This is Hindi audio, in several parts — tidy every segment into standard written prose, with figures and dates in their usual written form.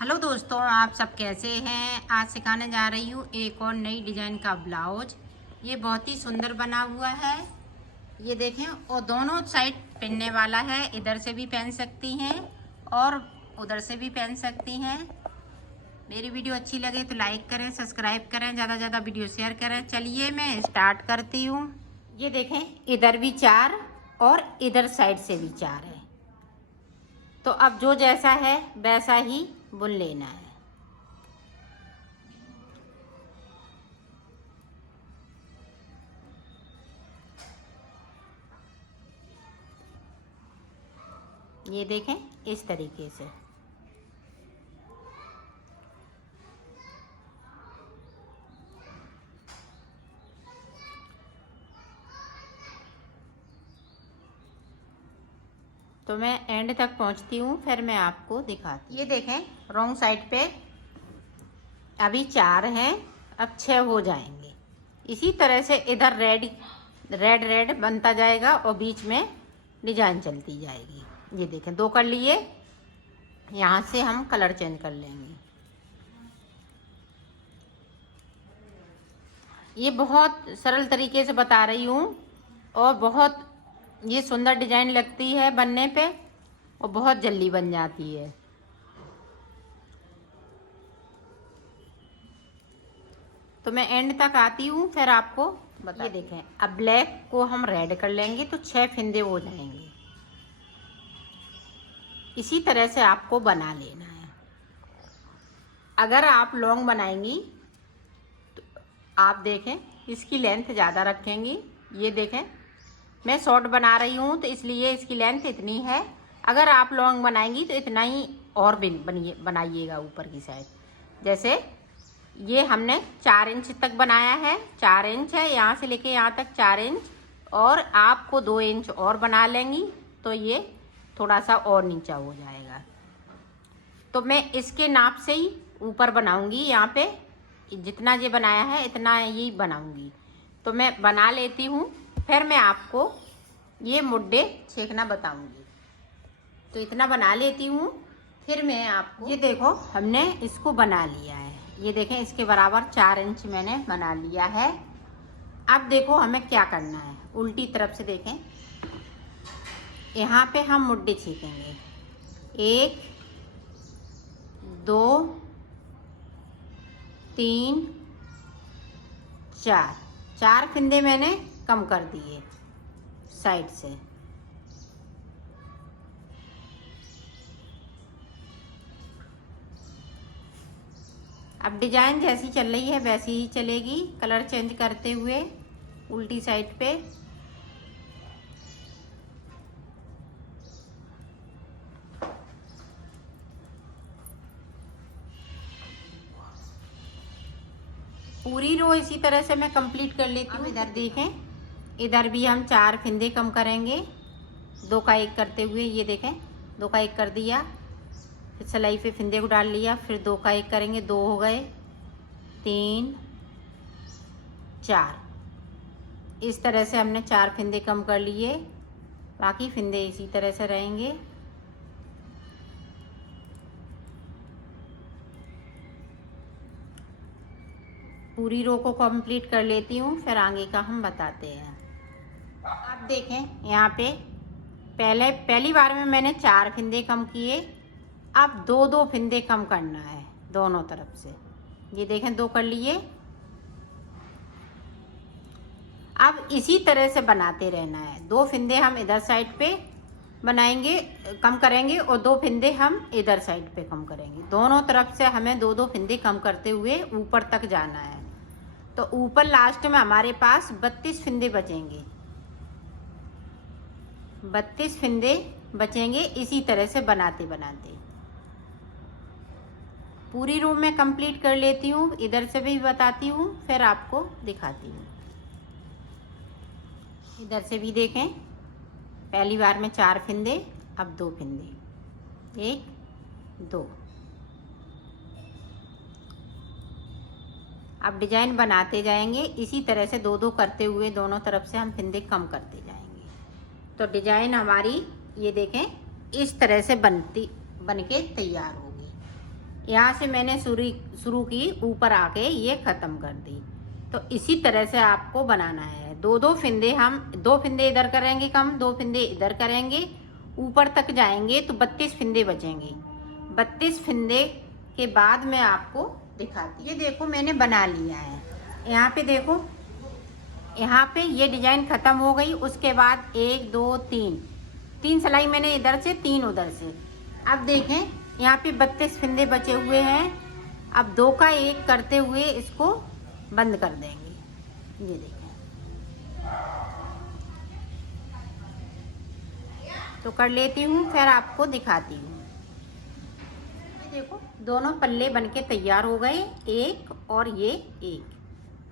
हेलो दोस्तों, आप सब कैसे हैं। आज सिखाने जा रही हूँ एक और नई डिजाइन का ब्लाउज। ये बहुत ही सुंदर बना हुआ है। ये देखें, और दोनों साइड पहनने वाला है। इधर से भी पहन सकती हैं और उधर से भी पहन सकती हैं। मेरी वीडियो अच्छी लगे तो लाइक करें, सब्सक्राइब करें, ज़्यादा ज़्यादा वीडियो शेयर करें। चलिए मैं स्टार्ट करती हूँ। ये देखें, इधर भी 4 और इधर साइड से भी 4 है। तो अब जो जैसा है वैसा ही बुन लेना है। ये देखें, इस तरीके से। तो मैं एंड तक पहुंचती हूँ, फिर मैं आपको दिखाती हूँ। ये देखें, रॉन्ग साइड पे अभी 4 हैं, अब 6 हो जाएंगे। इसी तरह से इधर रेड रेड रेड बनता जाएगा और बीच में डिजाइन चलती जाएगी। ये देखें, 2 कर लिए। यहाँ से हम कलर चेंज कर लेंगे। ये बहुत सरल तरीके से बता रही हूँ और बहुत ये सुंदर डिजाइन लगती है बनने पे और बहुत जल्दी बन जाती है। तो मैं एंड तक आती हूँ, फिर आपको बता। ये देखें, अब ब्लैक को हम रेड कर लेंगे तो 6 फंदे हो जाएंगे। इसी तरह से आपको बना लेना है। अगर आप लॉन्ग बनाएंगी तो आप देखें, इसकी लेंथ ज़्यादा रखेंगी। ये देखें, मैं शॉर्ट बना रही हूँ तो इसलिए इसकी लेंथ इतनी है। अगर आप लॉन्ग बनाएंगी तो इतना ही और बनाइएगा ऊपर की साइड। जैसे ये हमने 4 इंच तक बनाया है, 4 इंच है, यहाँ से लेके यहाँ तक 4 इंच, और आपको 2 इंच और बना लेंगी तो ये थोड़ा सा और नीचा हो जाएगा। तो मैं इसके नाप से ही ऊपर बनाऊंगी। यहाँ पे जितना ये बनाया है इतना ही बनाऊंगी। तो मैं बना लेती हूँ, फिर मैं आपको ये मुड्डे छेकना बताऊंगी। तो इतना बना लेती हूँ, फिर मैं आपको। ये देखो, हमने इसको बना लिया है। ये देखें, इसके बराबर 4 इंच मैंने बना लिया है। अब देखो हमें क्या करना है। उल्टी तरफ से देखें, यहाँ पे हम मुड्डे छेकेंगे। 1 2 3 4 फंदे मैंने कम कर दिए साइड से। अब डिजाइन जैसी चल रही है वैसी ही चलेगी, कलर चेंज करते हुए उल्टी साइड पे। पूरी रो इसी तरह से मैं कंप्लीट कर लेती हूँ। इधर देखें, इधर भी हम 4 फंदे कम करेंगे 2 का 1 करते हुए। ये देखें, 2 का 1 कर दिया, फिर सिलाई पे फंदे को डाल लिया, फिर 2 का 1 करेंगे, 2 हो गए, 3 4। इस तरह से हमने 4 फंदे कम कर लिए, बाकी फंदे इसी तरह से रहेंगे। पूरी रो को कंप्लीट कर लेती हूँ, फिर आगे का हम बताते हैं। अब देखें, यहाँ पे पहली बार में मैंने 4 फंदे कम किए। अब 2 फंदे कम करना है दोनों तरफ से। ये देखें, 2 कर लिए। अब इसी तरह से बनाते रहना है। 2 फंदे हम इधर साइड पे बनाएंगे, कम करेंगे, और 2 फंदे हम इधर साइड पे कम करेंगे। दोनों तरफ से हमें 2 फंदे कम करते हुए ऊपर तक जाना है। तो ऊपर लास्ट में हमारे पास 32 फंदे बचेंगे। 32 फंदे बचेंगे इसी तरह से बनाते बनाते। पूरी रो में कंप्लीट कर लेती हूँ, इधर से भी बताती हूँ, फिर आपको दिखाती हूँ। इधर से भी देखें, पहली बार में 4 फंदे, अब 2 फंदे, 1 2। अब डिजाइन बनाते जाएंगे इसी तरह से 2 करते हुए, दोनों तरफ से हम फंदे कम करते जाएंगे। तो डिजाइन हमारी ये देखें इस तरह से बन के तैयार होगी। यहाँ से मैंने शुरू की, ऊपर आके ये ख़त्म कर दी। तो इसी तरह से आपको बनाना है। दो फिंदे, हम 2 फिंदे इधर करेंगे कम, 2 फिंदे इधर करेंगे, ऊपर तक जाएंगे तो 32 फिंदे बचेंगे। 32 फिंदे के बाद मैं आपको दिखाती। ये देखो मैंने बना लिया है। यहाँ पे देखो, यहाँ पे ये डिजाइन ख़त्म हो गई। उसके बाद 1 2 3 सिलाई मैंने इधर से, 3 उधर से। अब देखें यहाँ पे 32 फिंदे बचे हुए हैं। अब 2 का 1 करते हुए इसको बंद कर देंगे। ये देखें, तो कर लेती हूँ, फिर आपको दिखाती हूँ। ये देखो दोनों पल्ले बनके तैयार हो गए, एक और ये एक।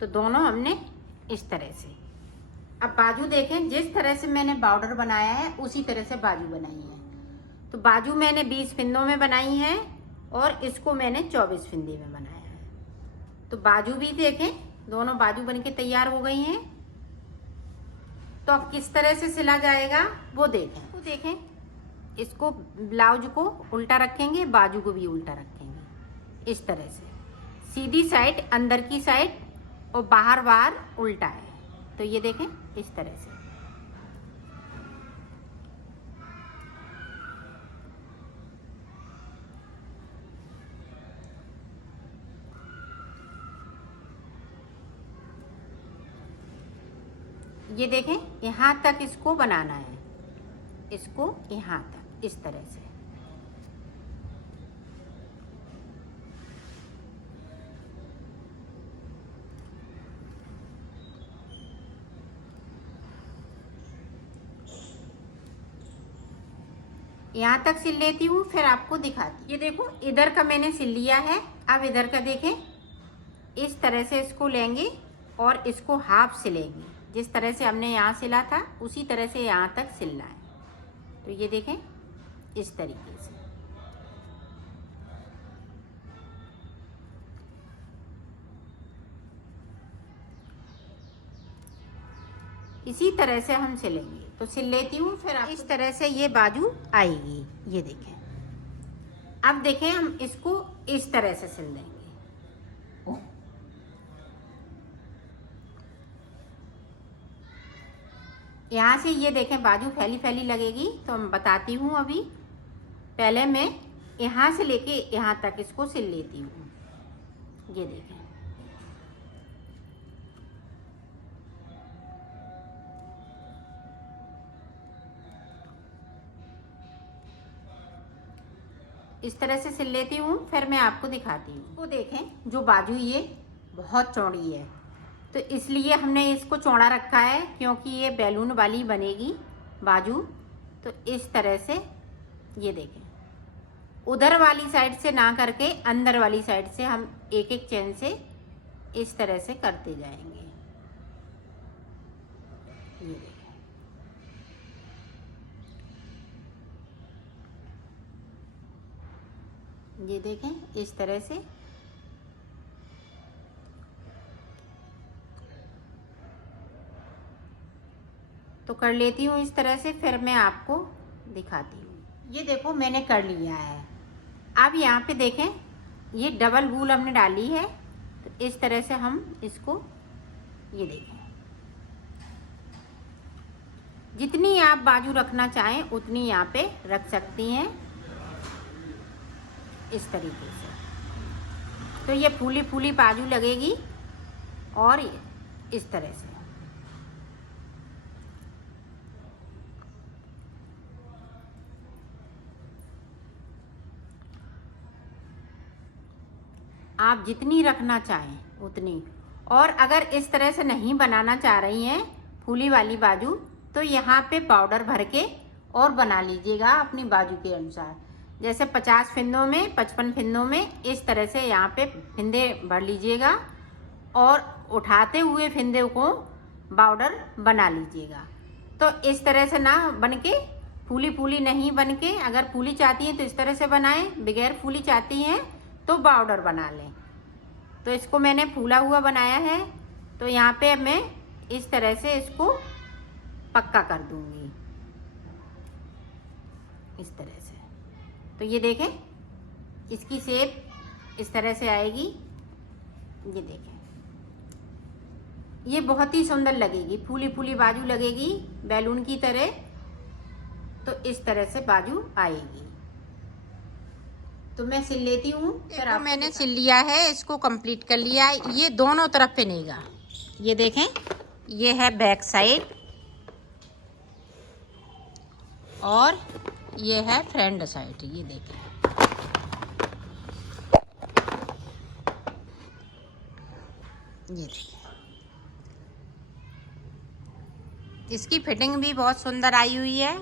तो दोनों हमने इस तरह से। अब बाजू देखें, जिस तरह से मैंने बॉर्डर बनाया है उसी तरह से बाजू बनाई है। तो बाजू मैंने 20 फिंदों में बनाई है और इसको मैंने 24 फिंदे में बनाया है। तो बाजू भी देखें, दोनों बाजू बनके तैयार हो गई हैं। तो अब किस तरह से सिला जाएगा वो देखें। तो देखें, इसको ब्लाउज को उल्टा रखेंगे, बाजू को भी उल्टा रखेंगे इस तरह से। सीधी साइड अंदर की साइड और बाहर उल्टा है। तो ये देखें इस तरह से। ये देखें, यहाँ तक इसको बनाना है, इसको यहाँ तक इस तरह से। यहाँ तक सिल लेती हूँ, फिर आपको दिखाती। ये देखो इधर का मैंने सिल लिया है। अब इधर का देखें, इस तरह से इसको लेंगे और इसको हाफ सिलेंगे। जिस तरह से हमने यहाँ सिला था उसी तरह से यहाँ तक सिलना है। तो ये देखें इस तरीके से। इसी तरह से हम सिलेंगे। तो सिल लेती हूँ, फिर आप इस तरह से ये बाजू आएगी। ये देखें, अब देखें हम इसको इस तरह से सिल देंगे। यहाँ से ये देखें बाजू फैली फैली लगेगी। तो मैं बताती हूँ अभी। पहले मैं यहाँ से लेके यहाँ तक इसको सिल लेती हूँ। ये देखें, इस तरह से सिल लेती हूँ, फिर मैं आपको दिखाती हूँ। तो देखें, जो बाजू ये बहुत चौड़ी है, तो इसलिए हमने इसको चौड़ा रखा है, क्योंकि ये बैलून वाली बनेगी बाजू। तो इस तरह से ये देखें, उधर वाली साइड से ना करके अंदर वाली साइड से हम एक एक चेन से इस तरह से करते जाएंगे। ये देखें, ये देखें इस तरह से। तो कर लेती हूँ इस तरह से, फिर मैं आपको दिखाती हूँ। ये देखो मैंने कर लिया है। अब यहाँ पे देखें, ये डबल वूल हमने डाली है। तो इस तरह से हम इसको, ये देखें, जितनी आप बाजू रखना चाहें उतनी यहाँ पे रख सकती हैं इस तरीके से। तो ये फूली फूली बाजू लगेगी और इस तरह से। आप जितनी रखना चाहें उतनी। और अगर इस तरह से नहीं बनाना चाह रही हैं फूली वाली बाजू, तो यहाँ पे पाउडर भर के और बना लीजिएगा अपनी बाजू के अनुसार। जैसे 50 फिंदों में, 55 फिंदों में, इस तरह से यहाँ पे फिंदे भर लीजिएगा और उठाते हुए फिंदे को पाउडर बना लीजिएगा। तो इस तरह से ना बनके, फूली फूली नहीं बनके, अगर फूली चाहती हैं तो इस तरह से बनाएं, बगैर फूली चाहती हैं तो पाउडर बना लें। तो इसको मैंने फूला हुआ बनाया है। तो यहाँ पे मैं इस तरह से इसको पक्का कर दूंगी इस तरह से। तो ये देखें, इसकी शेप इस तरह से आएगी। ये देखें, ये बहुत ही सुंदर लगेगी, फूली फूली बाजू लगेगी बैलून की तरह। तो इस तरह से बाजू आएगी। तो मैं सिल लेती हूँ। फिर आपको मैंने सिल लिया है, इसको कंप्लीट कर लिया है। ये दोनों तरफ पिनेगा। ये देखें, ये है बैक साइड और ये है फ्रंट साइड। ये देखें, ये देखिए, इसकी फिटिंग भी बहुत सुंदर आई हुई है।